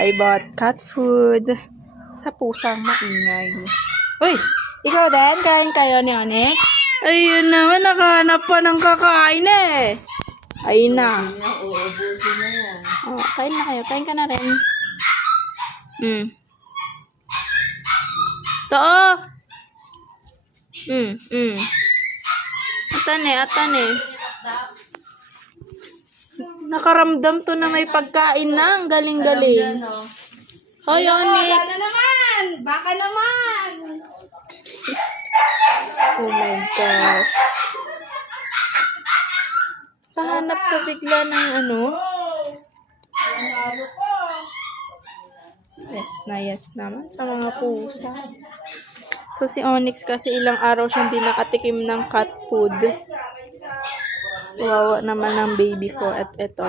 I bought cat food sa pusang maingay. Uy! Ikaw din? Kain kayo ni Onyx? Ayun naman, nakahanap pa ng kakain eh. Ayun na. Uubusin na yan. Oh, kain na kayo. Kain ka na rin. Too! Atane. Nakaramdam to na may pagkain na. Ang galing-galing. Hoy, Onyx. Baka naman! Oh my gosh. Pahanap ka bigla ng ano? Yes naman sa mga pusa. So si Onyx kasi ilang araw siyang di nakatikim ng cat food. Wawa naman ng baby ko at ito.